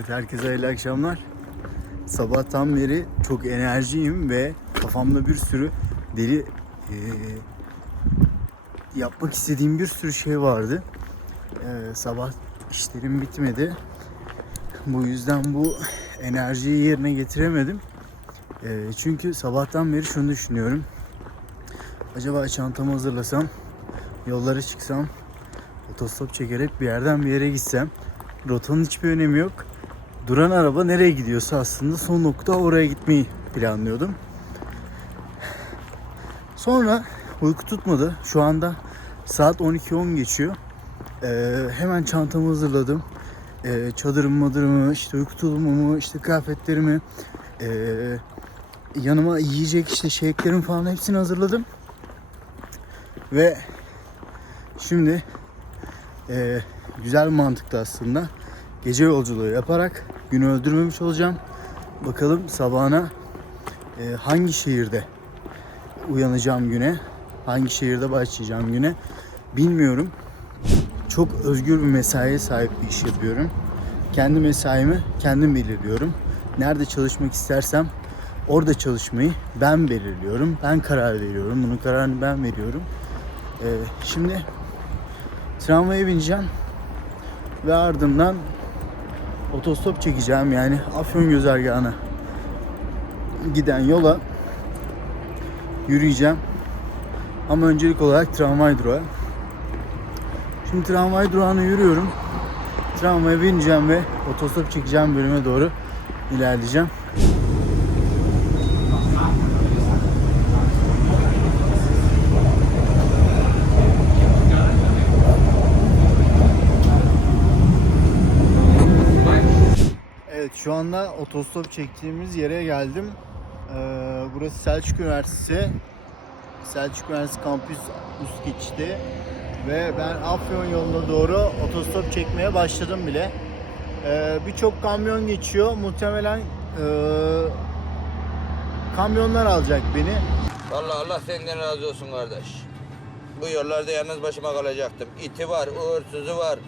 Evet herkese hayırlı akşamlar. Sabahtan beri çok enerjiyim ve kafamda bir sürü deli eee, yapmak istediğim bir sürü şey vardı. Eee, sabah işlerim bitmedi. Bu yüzden bu enerjiyi yerine getiremedim. Eee, çünkü sabahtan beri şunu düşünüyorum. Acaba çantamı hazırlasam, yollara çıksam, otostop çekerek bir yerden bir yere gitsem. Rotanın hiçbir önemi yok. Duran araba nereye gidiyorsa aslında son nokta oraya gitmeyi planlıyordum. Sonra uyku tutmadı. Şu anda saat 12.10 geçiyor. Ee, hemen çantamı hazırladım. Ee, çadırımı, madırımı, işte uyku tulumumu, işte kıyafetlerimi, ee, yanıma yiyecek işte şeyeklerimi falan hepsini hazırladım. Ve şimdi ee, güzel bir mantıklı aslında. Gece yolculuğu yaparak günü öldürmemiş olacağım. Bakalım sabahına e, hangi şehirde uyanacağım güne, hangi şehirde başlayacağım güne bilmiyorum. Çok özgür bir mesaiye sahip bir iş yapıyorum. Kendi mesaimi kendim belirliyorum. Nerede çalışmak istersem orada çalışmayı ben belirliyorum. Ben karar veriyorum. Bunun kararını ben veriyorum. Ee, şimdi tramvaya bineceğim ve ardından otostop çekeceğim yani Afyon güzergahına giden yola yürüyeceğim. Ama öncelik olarak tramvay durağı. Şimdi tramvay durağına yürüyorum. Tramvaya bineceğim ve otostop çekeceğim bölüme doğru ilerleyeceğim. Evet şu anda otostop çektiğimiz yere geldim. Ee, burası Selçuk Üniversitesi. Selçuk Üniversitesi kampüs üst geçişte. Ve ben Afyon yoluna doğru otostop çekmeye başladım bile. Ee, Birçok kamyon geçiyor. Muhtemelen ee, kamyonlar alacak beni. Vallahi Allah senden razı olsun kardeş. Bu yollarda yalnız başıma kalacaktım. İti var, uğursuzu var.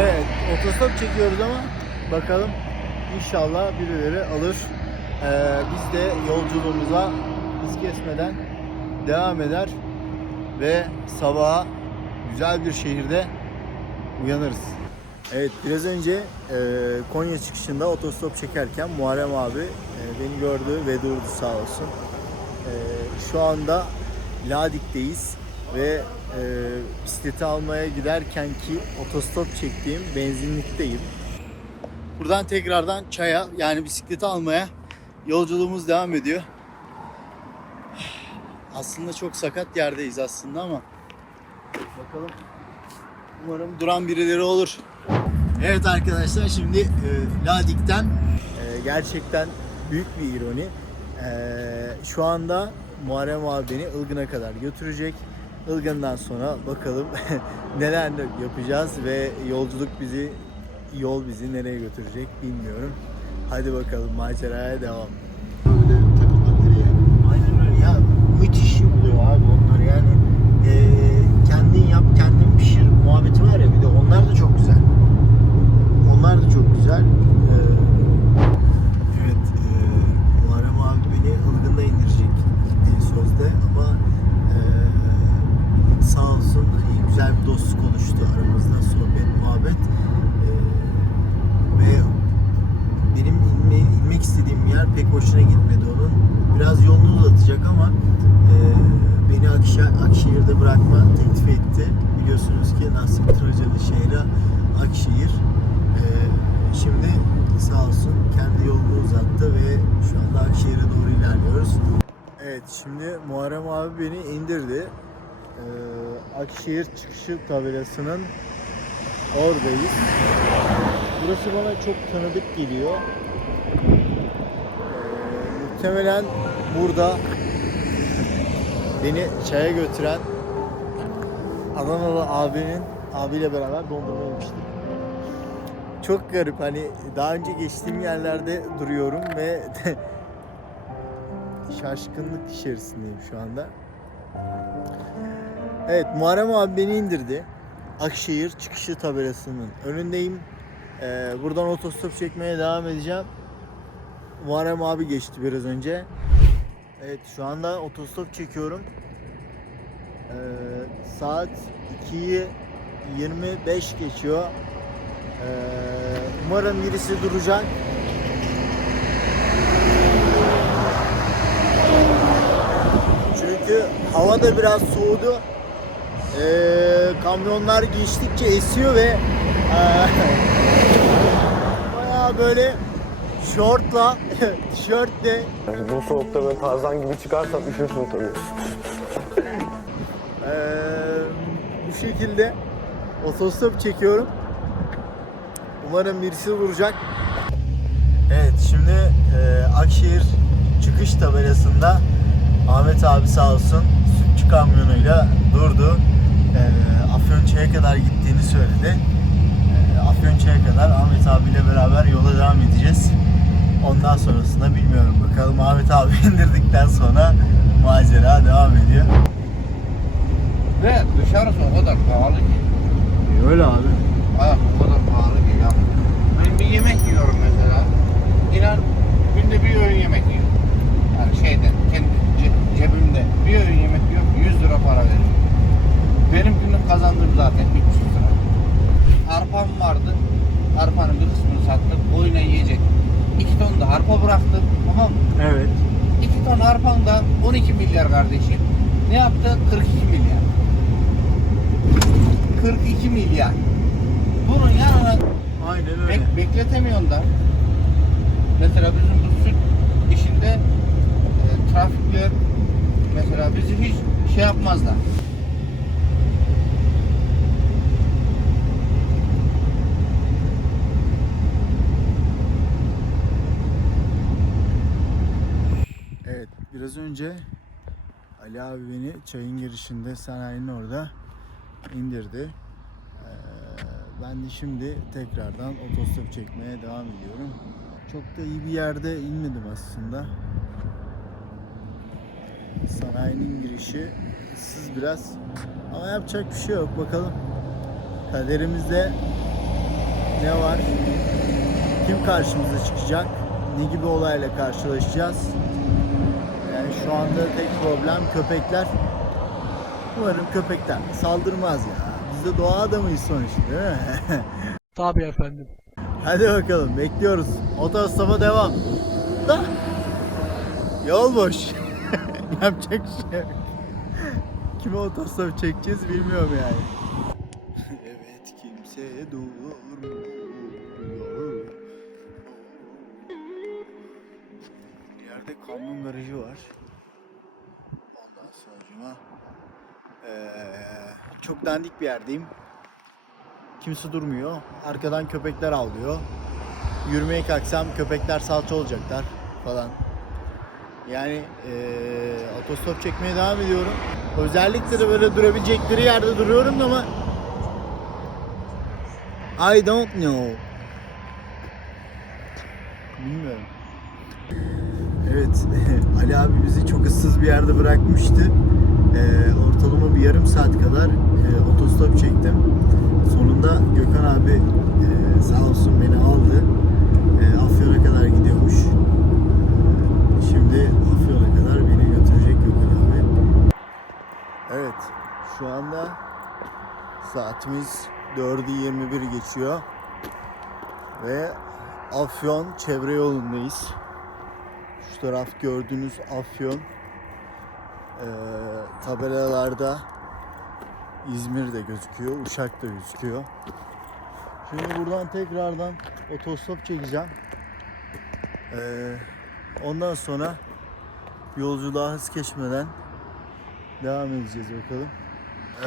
Evet, otostop çekiyoruz ama bakalım inşallah birileri alır. Ee, biz de yolculuğumuza hız kesmeden devam eder ve sabaha güzel bir şehirde uyanırız. Evet, biraz önce e, Konya çıkışında otostop çekerken Muharrem abi e, beni gördü ve durdu sağ olsun. E, şu anda Ladik'teyiz ve e, bisikleti almaya giderken ki otostop çektiğim benzinlikteyim. Buradan tekrardan çaya yani bisikleti almaya yolculuğumuz devam ediyor. Aslında çok sakat yerdeyiz aslında ama bakalım. Umarım duran birileri olur. Evet arkadaşlar şimdi e, Ladik'ten e, gerçekten büyük bir ironi. E, şu anda Muharrem abi beni Ilgın'a kadar götürecek. Ilgın'dan sonra bakalım neler yapacağız ve yolculuk bizi yol bizi nereye götürecek bilmiyorum. Hadi bakalım maceraya devam. Böyle takılabilir yani. Aynen öyle ya. Müthiş şey oluyor abi onlar yani. Eee kendin yap kendin pişir muhabbeti var ya bir de onlar da çok güzel. Onlar da çok güzel. Ee, evet, e, Muharrem abi beni Ilgın'da indirecek e, sözde ama e, sağ olsun iyi, güzel bir dostluk oluştu aramızda sohbet, muhabbet. E, ve benim inme, inmek istediğim yer pek hoşuna gitmedi onun. Biraz yolunu uzatacak ama e, beni Akşa, Akşehir'de bırakma teklif etti. Biliyorsunuz ki Nasip Tracalı şehri Akşehir. E, şimdi sağ olsun kendi yolunu uzattı ve şu anda Akşehir'e doğru ilerliyoruz. Evet şimdi Muharrem abi beni indirdi. Ee, Akşehir çıkışı tabelasının oradayız. Burası bana çok tanıdık geliyor. Ee, muhtemelen burada beni çaya götüren Adanalı abinin abiyle beraber dondurma yemiştik. Çok garip hani daha önce geçtiğim yerlerde duruyorum ve şaşkınlık içerisindeyim şu anda. Evet Muharrem abi beni indirdi. Akşehir çıkışı tabelasının önündeyim. Ee, buradan otostop çekmeye devam edeceğim. Muharrem abi geçti biraz önce. Evet şu anda otostop çekiyorum. Ee, saat 2'yi 25 geçiyor. Ee, umarım birisi duracak. Çünkü hava da biraz soğudu. Ee, kamyonlar geçtikçe esiyor ve ee, bayağı böyle şortla, tişörtle Bu soğukta ben tarzan gibi çıkarsam üşürsün tabii. ee, bu şekilde otostop çekiyorum. Umarım birisi vuracak. Evet şimdi e, Akşehir çıkış tabelasında Ahmet abi sağ olsun kamyonuyla durdu. E, Afyonköy'e kadar gittiğini söyledi. E, Afyonköy'e kadar Ahmet abiyle beraber yola devam edeceğiz. Ondan sonrasında bilmiyorum bakalım Ahmet abi indirdikten sonra macera devam ediyor. Ve dışarısı o kadar pahalı ki. Öyle abi. Hayat o kadar pahalı ki ya. Ben bir yemek yiyorum mesela. İnan günde bir öğün yemek yiyorum. Yani şeyden, kendi ce- cebimde bir öğün yemek yiyorum 100 lira para veriyorum. Benim günlük kazandığım zaten 300 lira. Arpam vardı. Arpanın bir kısmını sattım. Boyuna yiyecek. 2 ton da arpa bıraktım. Tamam mı? Evet. 2 ton arpandan 12 milyar kardeşim. Ne yaptı? 42 milyar. 42 milyar. Bunun yanına Aynen öyle. bek- bekletemiyorsun da. Mesela bizim bu süt işinde e, trafikler mesela bizi hiç şey yapmazlar. Evet, biraz önce Ali abi beni çayın girişinde sanayinin orada indirdi. Ee, ben de şimdi tekrardan otostop çekmeye devam ediyorum. Çok da iyi bir yerde inmedim aslında. Sanayinin girişi ıssız biraz. Ama yapacak bir şey yok. Bakalım kaderimizde ne var? Kim karşımıza çıkacak? Ne gibi olayla karşılaşacağız? Yani şu anda tek problem köpekler. Umarım köpekler saldırmaz ya. Biz de doğa adamıyız sonuçta değil mi? Tabii efendim. Hadi bakalım bekliyoruz. Otostopa devam. Da. Yol boş. Yapacak şey yok. Kime otostop çekeceğiz bilmiyorum yani. evet kimse durmuyor. İleride kamyon garajı var. Ondan sonra çok dandik bir yerdeyim. Kimse durmuyor. Arkadan köpekler avlıyor. Yürümeye kalksam köpekler salça olacaklar falan. Yani eee otostop çekmeye devam ediyorum. Özellikle de böyle durabilecekleri yerde duruyorum ama I don't know. Bilmiyorum. Evet, Ali abi bizi çok ıssız bir yerde bırakmıştı. Ee, ortalama bir yarım saat kadar e, otostop çektim. Sonunda Gökhan abi e, sağ olsun beni aldı. E, Afyon'a kadar gidiyormuş. Şimdi Afyon'a kadar beni götürecek Gökhan abi. Evet, şu anda saatimiz 4'ü 21 geçiyor. Ve Afyon çevre yolundayız. Şu taraf gördüğünüz Afyon. Ee, tabelalarda İzmir de gözüküyor, Uşak da gözüküyor. Şimdi buradan tekrardan otostop çekeceğim. Ee, ondan sonra yolculuğa hız geçmeden devam edeceğiz bakalım.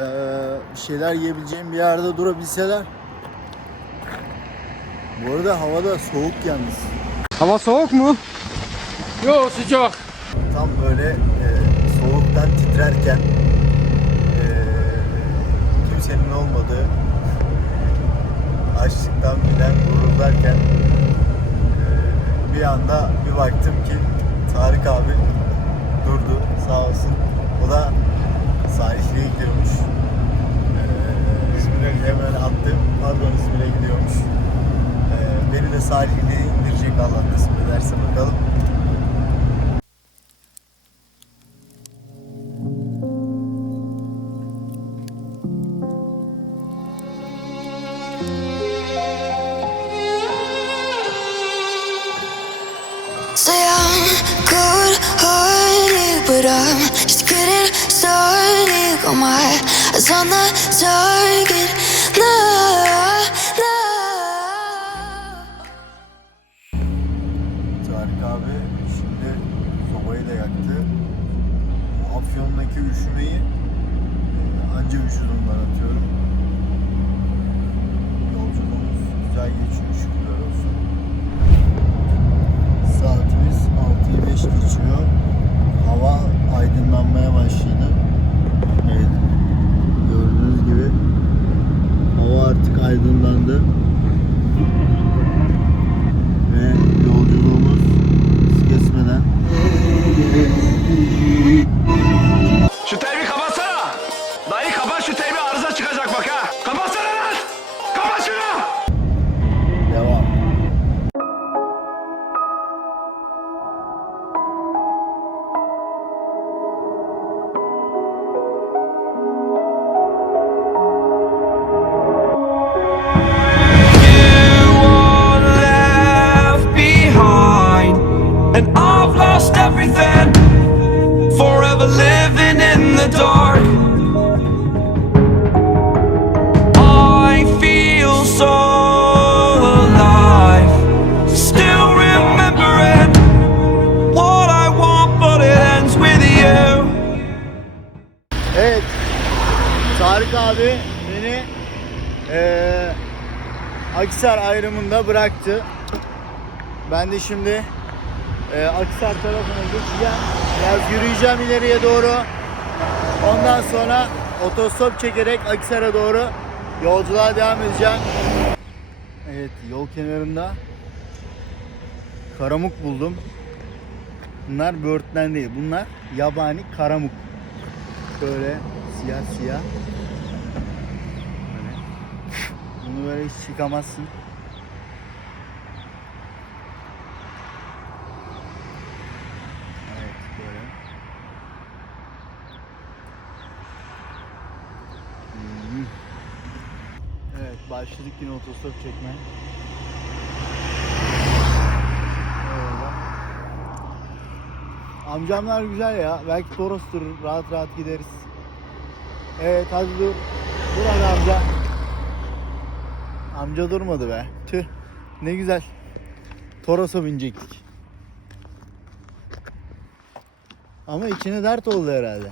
Ee, bir şeyler yiyebileceğim bir yerde durabilseler. Bu arada havada soğuk yalnız. Hava soğuk mu? Yo sıcak. Tam böyle e, soğuktan titrerken e, kimsenin olmadığı açlıktan bilen gururlarken bir anda bir baktım ki Tarık abi durdu sağ olsun. O da Salihli'ye gidiyormuş. Ee, İzmir'e hemen attı. Pardon İzmir'e gidiyormuş. Ee, beni de Salihli'ye indirecek Allah nasip ederse bakalım. Got my eyes on the target. No, no. Tarık abi şimdi sobayı da yaktı. Bu üşümeyi Akisar ayrımında bıraktı. Ben de şimdi eee Akisar tarafına geçeceğim. Biraz yürüyeceğim ileriye doğru. Ondan sonra otostop çekerek Akisar'a doğru yolculuğa devam edeceğim. Evet yol kenarında karamuk buldum. Bunlar böğürtlen değil. Bunlar yabani karamuk. Böyle siyah siyah. Bunu böyle hiç çıkamazsın. Evet böyle. Hmm. Evet başladık yine otostop çekmeye. Amcamlar güzel ya. Belki Toros'tur. Rahat rahat gideriz. Evet hadi dur. Dur hadi amca. Amca durmadı be. Tüh. Ne güzel. Toros'a binecektik. Ama içine dert oldu herhalde.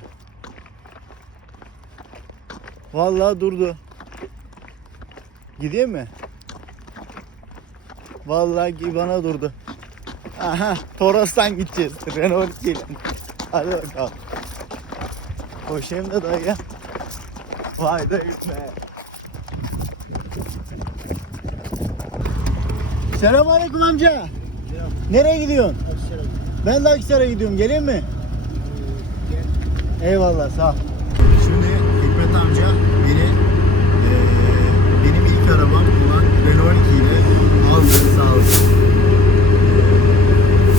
Vallahi durdu. Gideyim mi? Vallahi bana durdu. Aha, Toros'tan gideceğiz. Renault değil. Hadi bakalım. Koşayım da dayı. Vay dayı be. Selamünaleyküm amca. Nereye gidiyorsun? Ben de Akhisar'a gidiyorum. Geleyim mi? Eyvallah sağ ol. Şimdi Hikmet amca beni eee, benim ilk arabam olan Renault 12 ile aldı sağ olsun.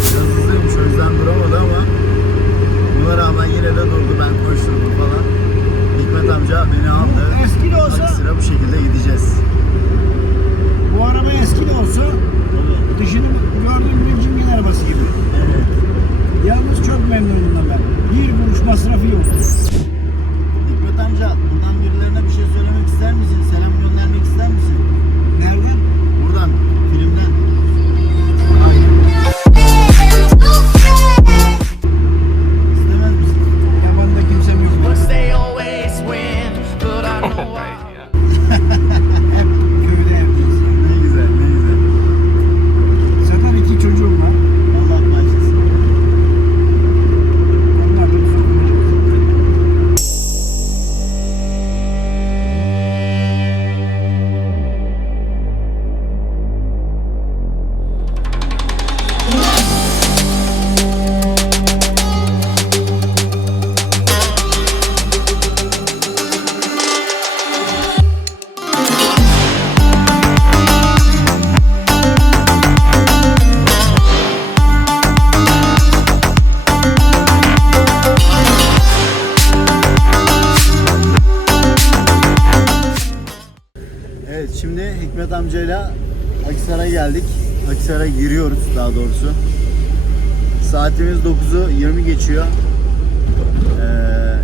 Biraz hızlıymış o yüzden duramadı ama buna rağmen yine de durdu ben koşturdum falan. Hikmet amca beni aldı. Eski de olsa, Hikmet amcayla Akisar'a geldik. Akisar'a giriyoruz daha doğrusu. Saatimiz 9'u 20 geçiyor. Ee,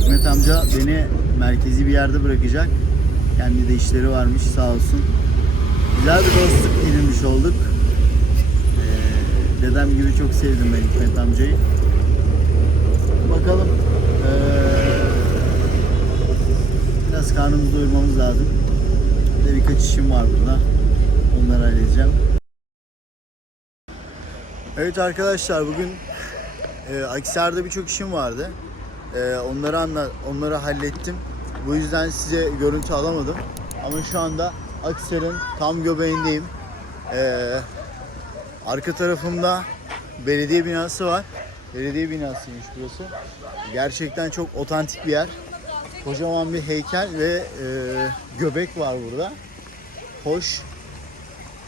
Hikmet amca beni merkezi bir yerde bırakacak. Kendi de işleri varmış sağ olsun. Güzel bir dostluk edinmiş olduk. Ee, dedem gibi çok sevdim ben Hikmet amcayı. Bakalım. Ee, biraz karnımızı doyurmamız lazım. Bir de birkaç işim var burada. Onları halledeceğim. Evet arkadaşlar bugün e, Aksar'da birçok işim vardı. E, onları anla, onları hallettim. Bu yüzden size görüntü alamadım. Ama şu anda Aksar'ın tam göbeğindeyim. E, arka tarafımda belediye binası var. Belediye binasıymış burası. Gerçekten çok otantik bir yer. Kocaman bir heykel ve e, göbek var burada. Hoş.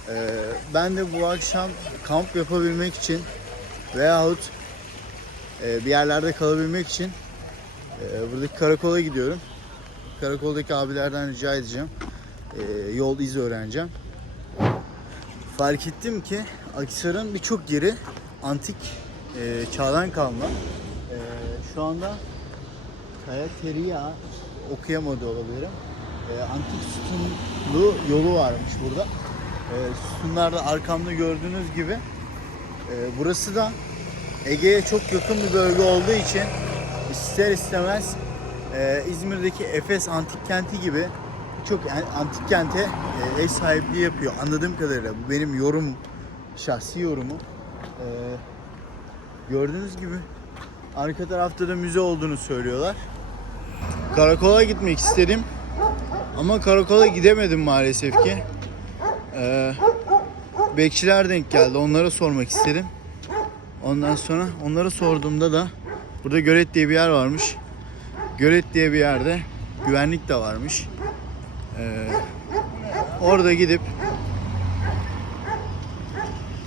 E, ben de bu akşam kamp yapabilmek için veyahut e, bir yerlerde kalabilmek için e, buradaki karakola gidiyorum. Karakoldaki abilerden rica edeceğim. E, yol iz öğreneceğim. Fark ettim ki Akhisar'ın birçok yeri antik e, çağdan kalma. E, şu anda Kaya Teriya okuyamadı olabilirim. E, antik sütunlu yolu varmış burada. E, sütunlar da arkamda gördüğünüz gibi. E, burası da Ege'ye çok yakın bir bölge olduğu için ister istemez e, İzmir'deki Efes antik kenti gibi çok antik kente e, ev sahipliği yapıyor. Anladığım kadarıyla bu benim yorum şahsi yorumu. E, gördüğünüz gibi arka tarafta da müze olduğunu söylüyorlar. Karakola gitmek istedim. Ama karakola gidemedim maalesef ki. Ee, bekçiler denk geldi. Onlara sormak istedim. Ondan sonra onlara sorduğumda da burada Gölet diye bir yer varmış. Gölet diye bir yerde güvenlik de varmış. Ee, orada gidip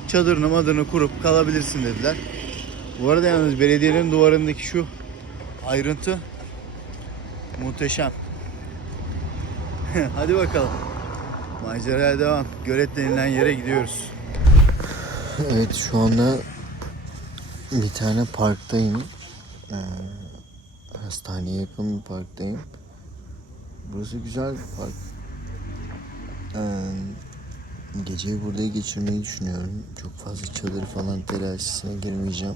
çadırını madırını kurup kalabilirsin dediler. Bu arada yalnız belediyenin duvarındaki şu ayrıntı muhteşem. Hadi bakalım. Maceraya devam. Gölet denilen yere gidiyoruz. Evet şu anda bir tane parktayım. Ee, hastaneye yakın bir parktayım. Burası güzel bir park. Ee, geceyi burada geçirmeyi düşünüyorum. Çok fazla çadır falan telaşesine girmeyeceğim.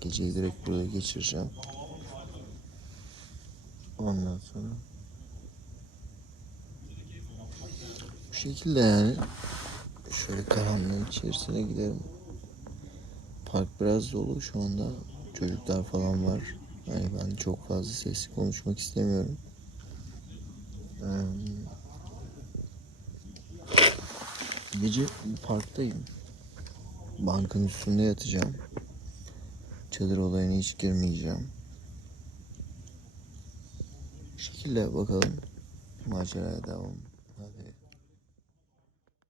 Geceyi direkt burada geçireceğim. Ondan sonra bu şekilde yani. Şöyle karanlığın içerisine gidelim. Park biraz dolu şu anda. Çocuklar falan var. Yani ben çok fazla sesli konuşmak istemiyorum. Ee, gece parktayım. Bankın üstünde yatacağım. Çadır olayına hiç girmeyeceğim. Bu şekilde bakalım. Maceraya devam. Hadi.